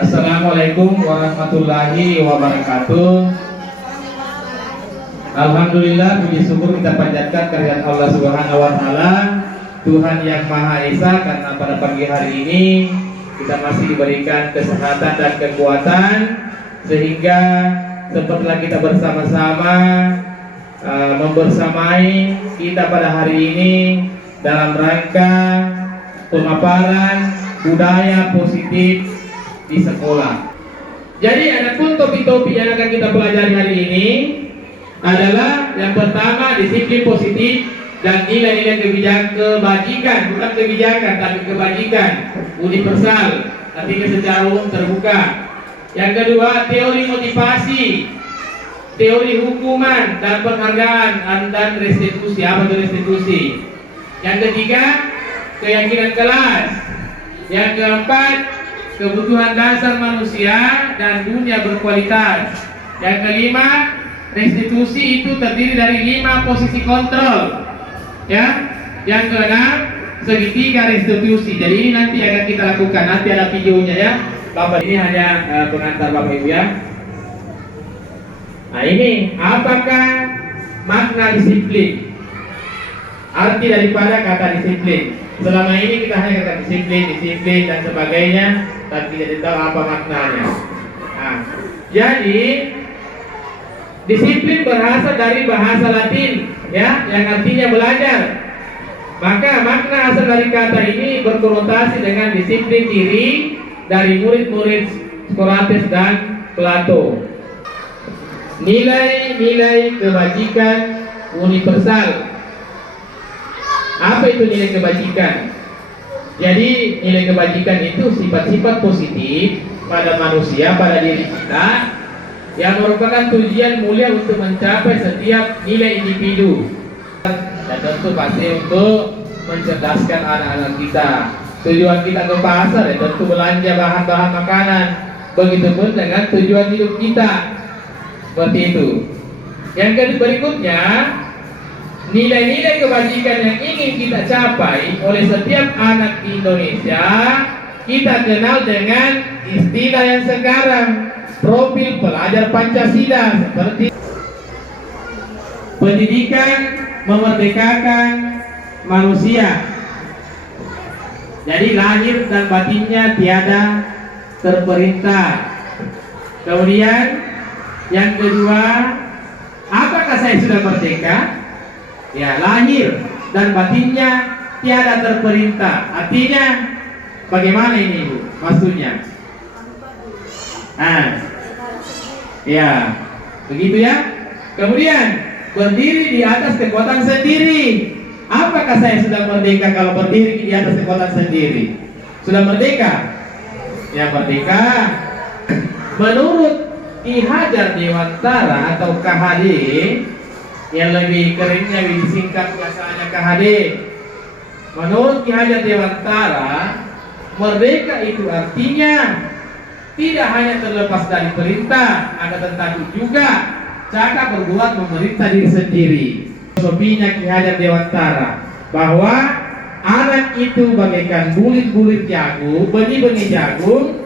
Assalamualaikum warahmatullahi wabarakatuh. Alhamdulillah, puji syukur kita panjatkan kehadirat Allah Subhanahu wa taala, Tuhan yang Maha Esa, karena pada pagi hari ini kita masih diberikan kesehatan dan kekuatan sehingga sempatlah kita bersama-sama membersamai kita pada hari ini dalam rangka pemaparan budaya positif di sekolah. Jadi adapun topik-topik yang akan kita pelajari hari ini adalah yang pertama disiplin positif dan nilai-nilai kebajikan, bukan kebijakan tapi kebajikan universal, artinya secara umum terbuka. Yang kedua teori motivasi, teori hukuman dan penghargaan dan restitusi. Apa itu restitusi? Yang ketiga keyakinan kelas. Yang keempat kebutuhan dasar manusia dan dunia berkualitas. Yang kelima, restitusi itu terdiri dari 5 posisi kontrol. Ya. Yang keenam, segitiga restitusi. Jadi ini nanti akan kita lakukan. Nanti ada videonya ya. Bapak ini hanya pengantar Bapak Ibu ya. Nah ini, apakah makna disiplin? Arti daripada kata disiplin. Selama ini kita hanya kata disiplin dan sebagainya, tapi tidak tahu apa maknanya. Nah, jadi disiplin berasal dari bahasa Latin, ya, yang artinya belajar. Maka makna asal dari kata ini berkonotasi dengan disiplin diri dari murid-murid Socrates dan Plato. Nilai-nilai kebajikan universal. Apa itu nilai kebajikan? Jadi nilai kebajikan itu sifat-sifat positif pada manusia, pada diri kita, yang merupakan tujuan mulia untuk mencapai setiap nilai individu. Dan tentu pasti untuk mencerdaskan anak-anak kita. Tujuan kita ke pasar ya tentu belanja bahan-bahan makanan. Begitupun dengan tujuan hidup kita. Seperti itu. Yang berikutnya, nilai-nilai kebajikan yang ingin kita capai oleh setiap anak Indonesia kita kenal dengan istilah yang sekarang, profil pelajar Pancasila, seperti pendidikan memerdekakan manusia. Jadi lahir dan batinnya tiada terperintah. Kemudian yang kedua, apakah saya sudah merdeka? Ya, lahir dan batinnya tiada terperintah. Artinya bagaimana ini Ibu? Maksudnya? Nah, ya, begitu ya. Kemudian berdiri di atas kekuatan sendiri. Apakah saya sudah merdeka kalau berdiri di atas kekuatan sendiri? Sudah merdeka? Ya, merdeka. Menurut Ki Hajar Dewantara atau KHD, yang lebih keringnya lebih singkat biasanya KHD. Menurut Ki Hajar Dewantara, merdeka itu artinya tidak hanya terlepas dari perintah, akan tetapi juga cakap berbuat memerintah diri sendiri. Filosofinya Ki Hajar Dewantara bahwa anak itu bagaikan bulir-bulir jagung, benih-benih jagung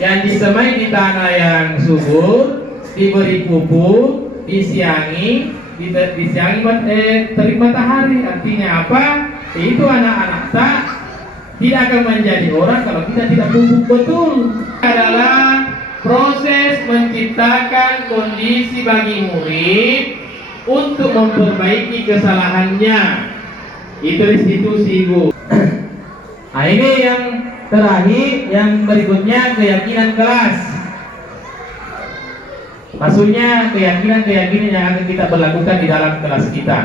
yang disemai di tanah yang subur, diberi pupuk, disiangi terik matahari. Artinya apa? Itu anak-anak tidak akan menjadi orang kalau kita tidak pupuk betul. Adalah proses menciptakan kondisi bagi murid untuk memperbaiki kesalahannya. Itu restitusi Ibu. Nah ini yang terakhir, yang berikutnya keyakinan kelas. Maksudnya keyakinan yang akan kita berlakukan di dalam kelas kita.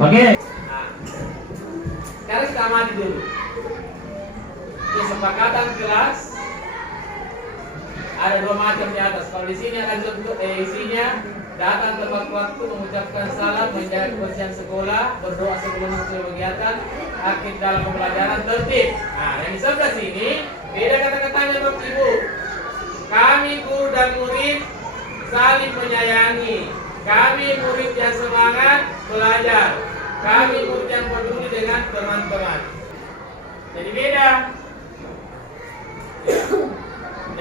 Oke. Sekarang kita amati dulu. Kesepakatan kelas ada 2 macam di atas. Kalau di sini akan isinya datang tepat waktu, mengucapkan salam, menjaga kebersihan sekolah, berdoa sebelum masuk kegiatan, aktif dalam pembelajaran, tertib. Nah, yang di sebelah sini beda kata-katanya Bapak Ibu. Kami guru dan murid saling menyayangi. Kami murid yang semangat belajar. Kami murid yang peduli dengan teman-teman. Jadi beda.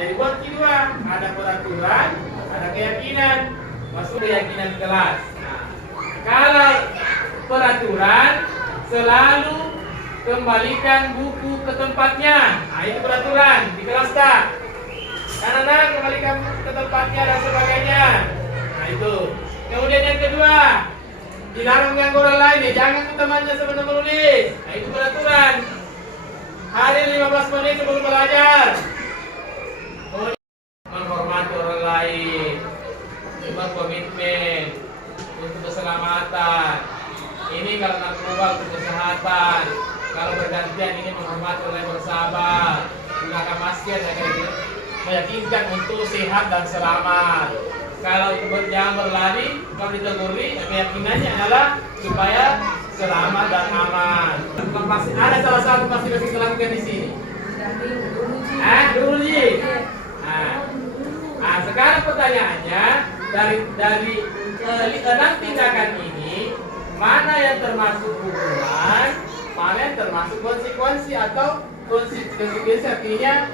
Jadi buat kedua, ada peraturan, ada keyakinan, masuk keyakinan kelas. Nah, kalau peraturan selalu kembalikan buku ke tempatnya. Nah, itu peraturan di kelas tak. Anak-anak kembalikan buku ke tempatnya dan sebagainya. Nah, itu. Kemudian yang kedua, dilarang ganggu orang lain. Jangan ke temannya sebelum menulis. Nah, itu peraturan. Hadir 15 menit sebelum belajar. Menghormati orang lain, berkomitmen untuk keselamatan. Ini kalau nak keluar untuk kesehatan. Kalau bergantian ini menghormati orang lain, bersahabat, gunakan masker dan meyakinkan untuk sehat dan selamat. Kalau jangan berlari, kalau diteguri, keyakinannya adalah supaya selamat dan aman. Ada salah satu pasti kita lakukan di sini. Uji. Nah, sekarang pertanyaannya dari enam tindakan ini mana yang termasuk hukuman, mana yang termasuk konsekuensi atau konsekuensi artinya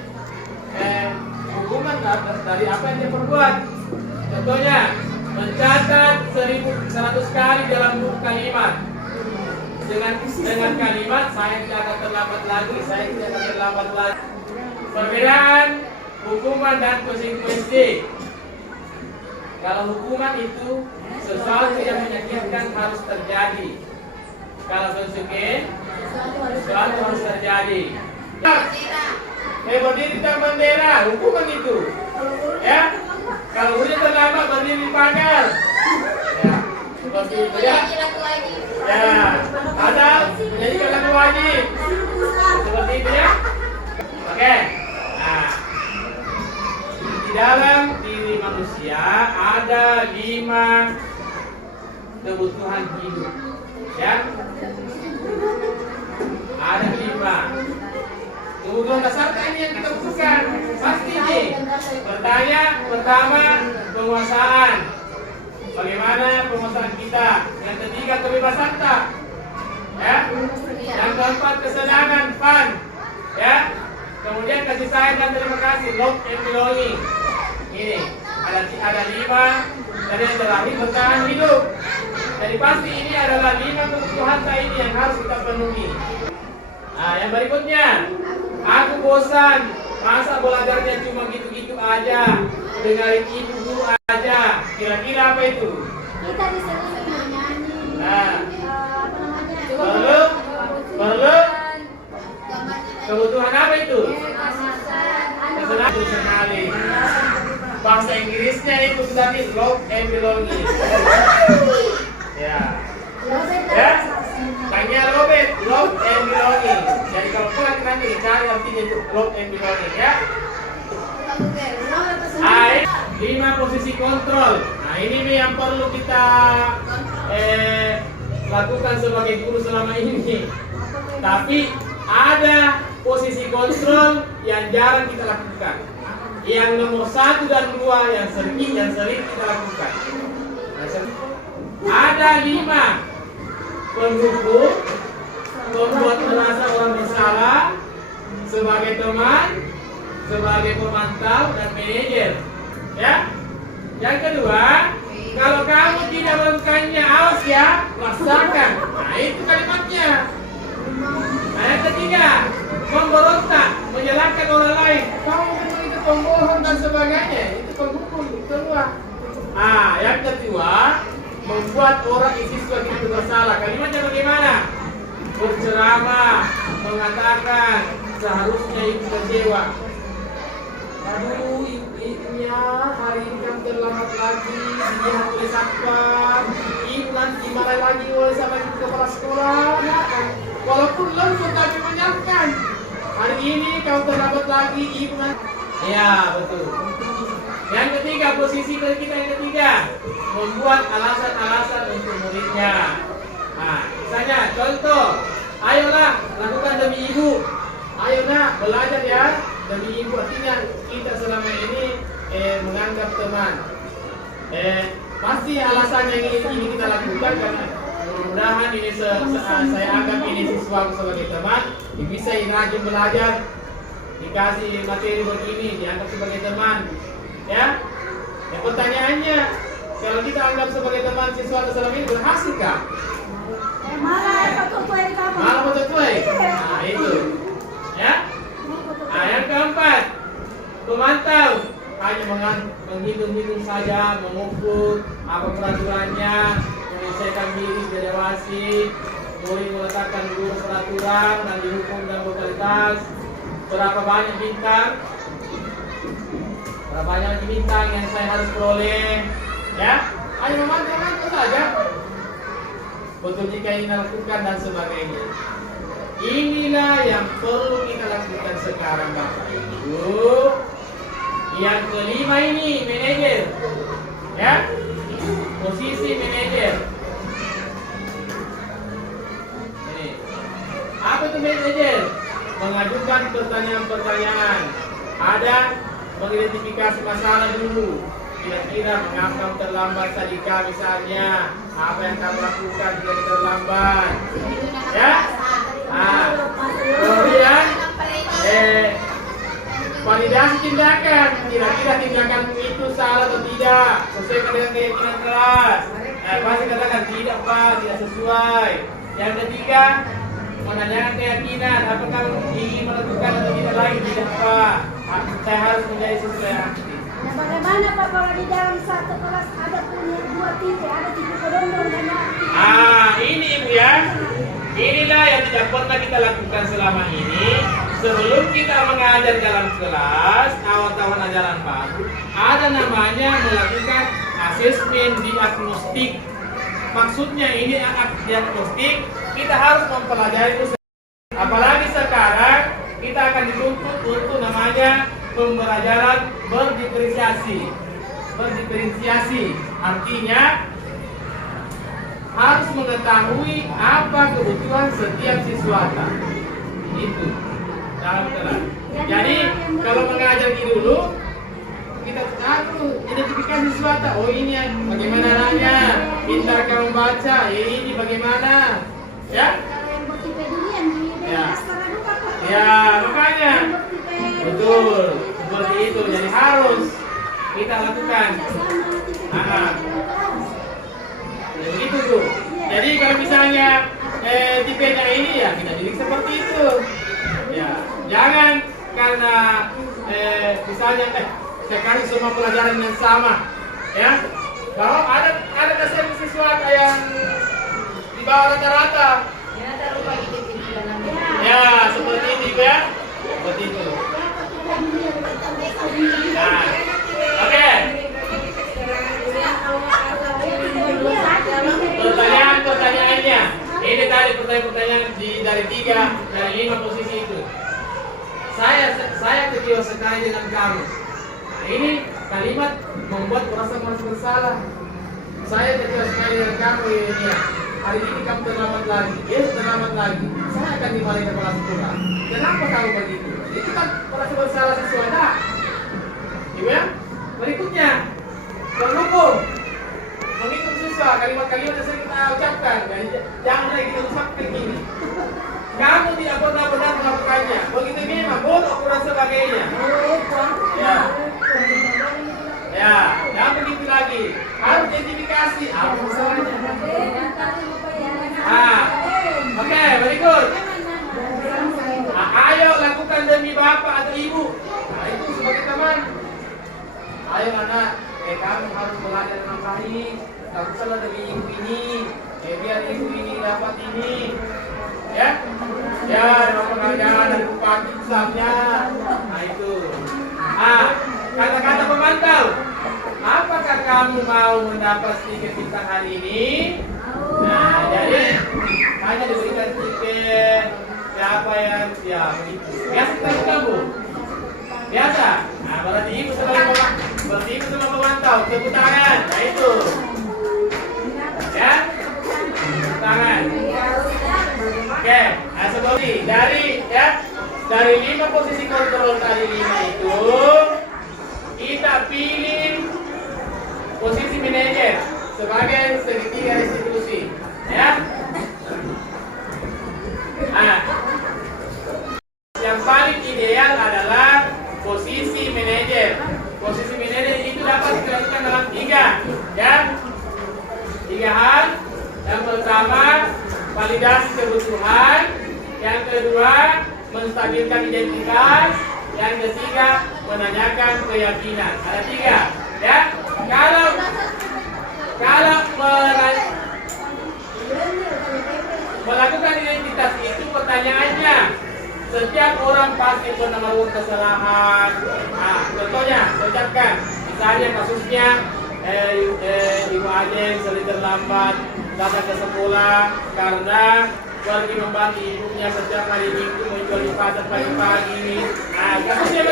hukuman dari apa yang dia perbuat. Contohnya mencatat 1100 kali dalam buku kalimat dengan kalimat saya tidak akan terlambat lagi, saya tidak akan terlambat lagi. Perbedaan hukuman dan konsekuensi. Kalau hukuman itu sesuatu yang menyakitkan harus terjadi. Kalau konsekuensi sesuatu harus terjadi. Berdiri di bendera, hukuman itu. Ya. Kalau udah terlambat berdiri di pagar. Ya. Seperti itu ya. Ya. Ada menjadi laku wajib. Seperti itu ya. Oke. Nah, di dalam diri manusia ada 5 kebutuhan hidup, ya. Ada 5 kebutuhan dasar ini yang kita butuhkan. Pasti ini. Pertama, penguasaan. Bagaimana penguasaan kita? Yang ketiga, kebebasan tak, ya. Yang keempat, kesenangan, fun, ya. Kemudian kasih sayang dan terima kasih, love and belonging. Ini ada 5. Dan yang terakhir bertahan hidup. Jadi pasti ini adalah 5 kebutuhan ini yang harus kita penuhi. Nah, yang berikutnya, aku bosan. Masa belajarnya cuma gitu-gitu aja, dengerin ibu guru aja. Kira-kira apa itu? Kita disebut nyanyi. Nah, Apa namanya? perlu kebutuhan apa itu? Kesenangan sekali. Bahasa Inggrisnya itu tadi love and belonging. Ya. Ya. Tanya Robert, love and belonging. Jadi kalau pulang nanti cari artinya itu love and belonging, ya. 5 posisi kontrol. Nah, ini nih yang perlu kita lakukan sebagai guru selama ini. Tapi ada posisi kontrol yang jarang kita lakukan. Yang nomor 1 dan 2 yang sering kita lakukan. Ada 5 penghukum, membuat merasa orang bersalah, sebagai teman, sebagai pemantau dan manajer. Ya. Yang kedua, kalau kamu tidak melakukannya, awas ya, laksanakan. Nah, itu kalimatnya. Nah, yang ketiga, memberontak, menyalahkan orang lain. Kamu itu pembohong dan sebagainya. Itu penghukum, semua. Nah, yang kedua, membuat orang siswa itu bersalah. Kalimatnya bagaimana? Berceramah, mengatakan seharusnya ibu kecewa. Aduh, ibunya hari ini kamu terlambat lagi, dia oleh satpam. Ibu nanti marah lagi oleh sama ibu kepala sekolah. Walaupun langsung tapi menyalahkan. Hari ini kamu terlambat lagi, ibu nanti. Ya, betul. Yang ketiga, posisi kita yang ketiga, membuat alasan-alasan untuk muridnya. Nah, misalnya contoh, ayolah lakukan demi ibu. Ayo nak belajar ya demi ibu. Artinya kita selama ini menganggap teman. Pasti alasan yang ini kita lakukan karena mudah-mudahan ini saya anggap ini siswa sebagai teman, bisa rajin belajar. dikasih materi begini, dianggap sebagai teman, ya. Ya pertanyaannya, kalau kita anggap sebagai teman sesuatu selama ini berhasilkah? Malah tutuai kamu. Malah tutuai. Nah itu, ya. Nah yang keempat, pemantau hanya menghitung-hitung saja, mengukur apa peraturannya, menyelesaikan diri dari wasit, mulai meletakkan dulu peraturan dan dihukum dan brutalitas, berapa banyak bintang, berapa banyak bintang yang saya harus peroleh, ya, hanya memantau saja. Betul jika ini lakukan dan sebagainya. Inilah yang perlu kita lakukan sekarang, Bapak Ibu. Yang kelima ini manajer, ya, posisi manajer. Ini apa itu manajer? Mengajukan pertanyaan-pertanyaan. Ada mengidentifikasi masalah dulu. Kira-kira mengapa terlambat tadi misalnya, apa yang kamu lakukan jika terlambat, ya? Kemudian validasi tindakan, kira-kira tindakan itu salah atau tidak, sesuai dengan keyakinan kelas. Pasti katakan tidak Pak, tidak sesuai. Yang ketiga, menanyakan keyakinan, apakah ingin melakukan atau tidak lagi, tidak Pak. Saya harus menjadi sesuai aktif. Nah, bagaimana Pak kalau di dalam satu kelas ada punya 2 TV, ada TV kedondong dan Ini Ibu ya. Inilah yang tidak pernah kita lakukan selama ini. Sebelum kita mengajar dalam kelas, awal-awal ajaran baru, ada namanya melakukan asesmen diagnostik. Maksudnya ini diagnostik, kita harus mempelajari itu. Apalagi sekarang kita akan dituntut untuk namanya pembelajaran berdiferensiasi. Berdiferensiasi artinya harus mengetahui apa kebutuhan setiap siswa. Itu dalam kelas. Jadi kalau mengajar dulu kita harus identifikasi siswa. Oh ini bagaimana anaknya, pintar kamu baca, ini bagaimana, ya? kalau yang bertipe durian di Ya. sekarang lupa Pak. Ya makanya betul seperti itu. Jadi harus kita lakukan. Begitu tuh. Jadi kalau misalnya tipenya ini ya kita didik seperti itu. Ya, jangan karena misalnya saya kasih semua pelajaran yang sama, ya. Kalau ada kesan siswa yang di bawah rata-rata, ya seperti itu ya, seperti itu. Nah, oke. Pertanyaannya, ini tadi pertanyaan dari 5 posisi itu. Saya kecewa sekali dengan kamu. Nah, ini kalimat membuat merasa bersalah. Saya kecewa sekali dengan kamu ini ya. Hari ini kamu terlambat lagi, besok terlambat lagi. Saya akan dimarahi kepala sekolah. Kenapa kamu begitu? Itu kan merasa bersalah sesuai tak? Ibu ya? Berikutnya, mendukung. Mengikut siswa, kalimat-kalimat yang sering kita ucapkan, jangan lagi kita ucapkan gini. Kamu tidak pernah benar melakukannya. Begitu memang bodoh kurang sebagainya. Ya, jangan begitu lagi. Harus identifikasi apa masalahnya. Oke, berikut. Ayo lakukan demi bapak atau ibu. Nah, itu sebagai teman. Ayo anak, kamu harus belajar dengan baik. Kamu salah demi ibu ini. Biar ibu ini dapat ini. Ya, dapat penghargaan dari bupati misalnya. Nah itu. Kata-kata pemantau. Apakah kamu mau mendapat stiker bintang hari ini? Nah, jadi hanya diberikan stiker siapa yang begitu. Biasa kita kamu. Biasa. Nah, berarti ibu sedang memantau. Tepuk tangan. Nah itu. Ya. Tepuk tangan. Oke. Nah, seperti dari 5 posisi kontrol tadi 5 itu kita pilih posisi manajer sebagai segitiga institusi. Ya. Nah, yang paling ideal adalah 3 hal. Yang pertama, validasi kebutuhan. Yang kedua, menstabilkan identitas. Yang ketiga, menanyakan keyakinan. Ada 3, ya. Kalau melakukan identitas itu, pertanyaannya, setiap orang pasti pernah melakukan kesalahan. Nah, contohnya, ucapkan, misalnya kasusnya Ibu Ajeng sering terlambat datang ke sekolah karena pergi membantu ibunya setiap hari Minggu menjual di pasar pagi-pagi. Nah, kasusnya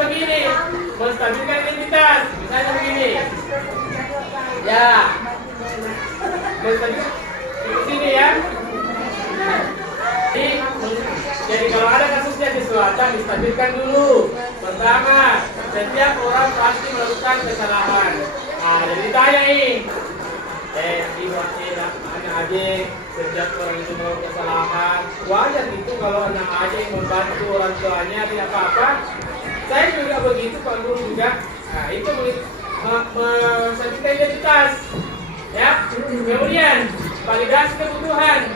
begini. Menstabilkan identitas. Misalnya begini. Ya. Menstabilkan di sini ya. Jadi kalau ada kasusnya di selatan, distabilkan dulu. Pertama, setiap orang pasti melakukan kesalahan. Nah, jadi ditanya ini. Ibu anak adik, setiap orang itu melakukan kesalahan. Wajar gitu kalau anak adik membantu orang tuanya, tidak apa-apa. Saya juga begitu, Pak Guru juga. Nah, itu menstabilkan identitas. Ya. Kemudian, validasi kebutuhan.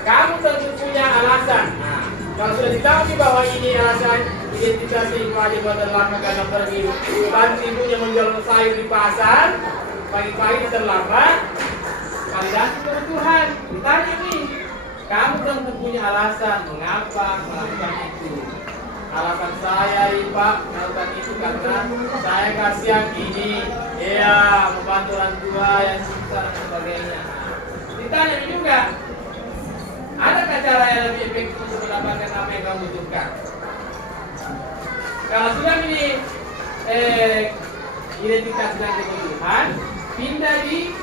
Kamu tentu punya alasan. Nah, kalau sudah ditahu bahwa ini alasan identitas ibu adik terlambat karena pergi bantu ibunya menjual sayur di pasar, pagi-pagi terlambat, validasi kebutuhan. Ditanya nih, kamu tentu punya alasan mengapa melakukan itu. Alasan saya, Pak, melakukan itu karena saya kasihan ini, ya membantu orang tua yang susah dan sebagainya. Ditanya juga, adakah cara yang lebih efektif untuk mendapatkan apa yang kamu butuhkan? Kalau sudah ini identitas dan kebutuhan, pindah di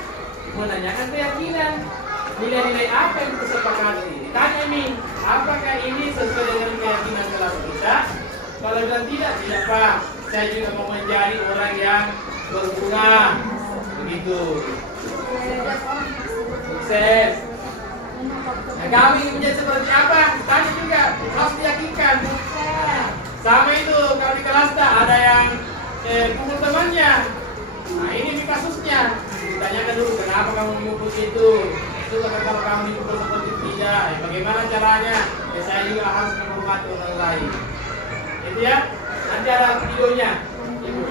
menanyakan keyakinan. Nilai-nilai apa yang kita sepakati? Tanya nih, apakah ini sesuai dengan keyakinan kelas kita? Kalau bilang tidak, tidak Pak. Saya juga mau menjadi orang yang berbunga, begitu. Sukses. Nah, kamu ingin menjadi seperti apa? Tanya juga, harus diyakinkan. Sama itu, kalau di kelas ada yang pukul temannya. Nah, ini kasusnya. Ditanyakan dulu, kenapa kamu memukul itu? Itu kalau kamu dipukul seperti tidak, bagaimana caranya? Ya, saya juga harus menghormati orang lain. Itu ya. Nanti ada videonya. Ibu.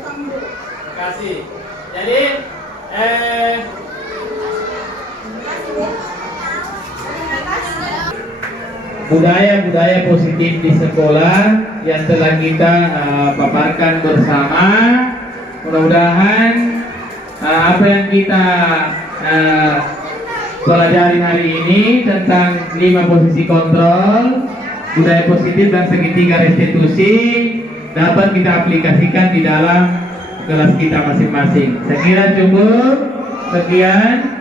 Terima kasih. Jadi, budaya-budaya positif di sekolah yang telah kita paparkan bersama. Mudah-mudahan apa yang kita pelajari hari ini tentang 5 posisi kontrol, budaya positif dan segitiga restitusi dapat kita aplikasikan di dalam kelas kita masing-masing. Saya kira cukup. Sekian.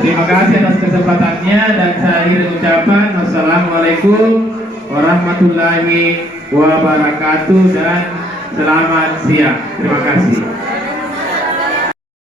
Terima kasih atas kesempatannya dan saya akhiri ucapan wassalamualaikum warahmatullahi wabarakatuh dan selamat siang. Terima kasih.